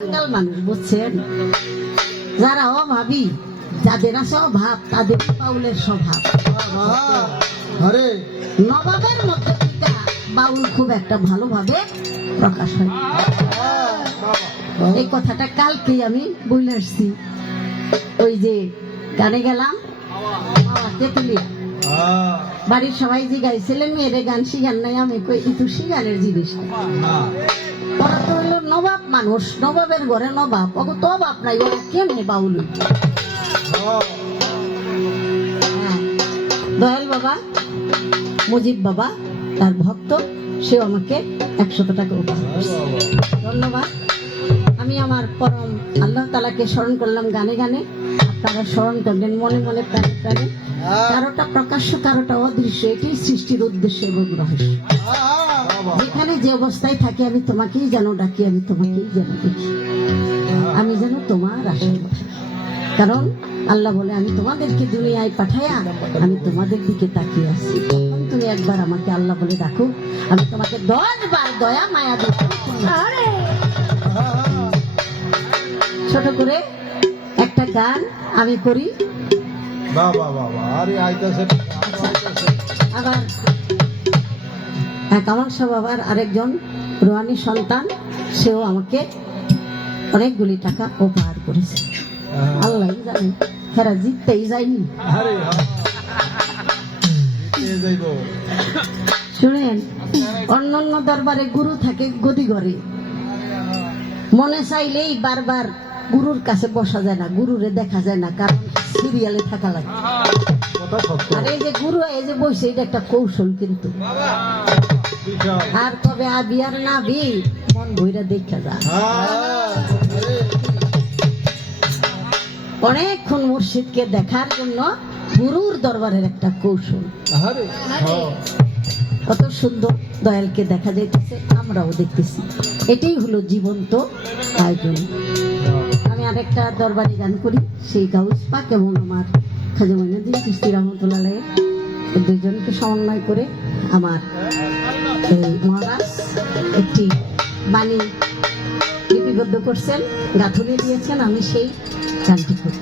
বাঙাল মানুষ বুঝছেন? যারা অভাবী যাদের আছে অভাব তাদের বাউলের স্বভাব। নবাবের মধ্যে বাউল খুব একটা ভালোভাবে প্রকাশ হয়। এই কথাটা কালকে আমি বলে আসছি। ওই যে গানে গেলাম বাড়ির সবাই যে গাইছিলেন মেয়েরে গান শিখান নাই আমি কই কিন্তু শিখানের জিনিসটা। ওরা তো হইল নবাব মানুষ নবাবের ঘরে নবাব। ওকে তো অভাব নাই ওরা কেমনে বাউল হ্যাঁ। দয়াল বাবা মুজিব বাবা তার ভক্ত সেও আমাকে একশত টাকা উপহার ধন্যবাদ। আমি আমার পরম আল্লাহ তালাকে স্মরণ করলাম গানে গানে। আপনারা স্মরণ করলেন মনে মনে প্রাণে প্রাণে। কারোটা প্রকাশ্য কারোটা অদৃশ্য এটাই সৃষ্টির উদ্দেশ্য এবং রহস্য। যেখানে যে অবস্থায় থাকি আমি তোমাকেই যেন ডাকি আমি তোমাকেই যেন দেখি। আমি যেন তোমার আশায় কারণ আল্লাহ বলে আমি তোমাদেরকে দুনিয়ায় পাঠাইয়া আমি তোমাদের দিকে তাকিয়ে আছি। তখন তুমি একবার আমাকে আল্লাহ বলে ডাকো আমি তোমাকে দশ বার দয়া মায়া দেখো ছোট করে একটা গান আমি করি। বাবা বাবা আরে আইতাছে। আবার কামাল সাহেব আবার আরেকজন রোহানি সন্তান সেও আমাকে অনেকগুলি টাকা উপহার করেছে। আল্লাহ জানে? হেরা জিততেই যায়নি। শুনেন অন্য অন্য দরবারে গুরু থাকে গদি ঘরে। মনে চাইলেই বারবার গুরুর কাছে বসা যায় না গুরুরে দেখা যায় না কারণ সিরিয়ালে থাকা লাগে। আর এই যে গুরু এই যে বসে এটা একটা কৌশল কিন্তু। আর তবে আর না বি মন ভইরা দেখা আরে অনেকক্ষণ মুর্শিদকে দেখার জন্য গুরুর দরবারের একটা কৌশল। হ্যাঁ। কত সুন্দর দয়ালকে দেখা যাইতেছে আমরাও দেখতেছি। এটাই হলো জীবন্ত আয়োজন। আমি আরেকটা দরবারি গান করি সেই গাউস পাক এবং আমার খাজা মইনুদ্দিন কিস্তি রহমতুল্লাহ দুজনকে সমন্বয় করে আমার মহারাজ একটি বাণী লিপিবদ্ধ করছেন গাঁথুনি দিয়েছেন আমি সেই গানটি করি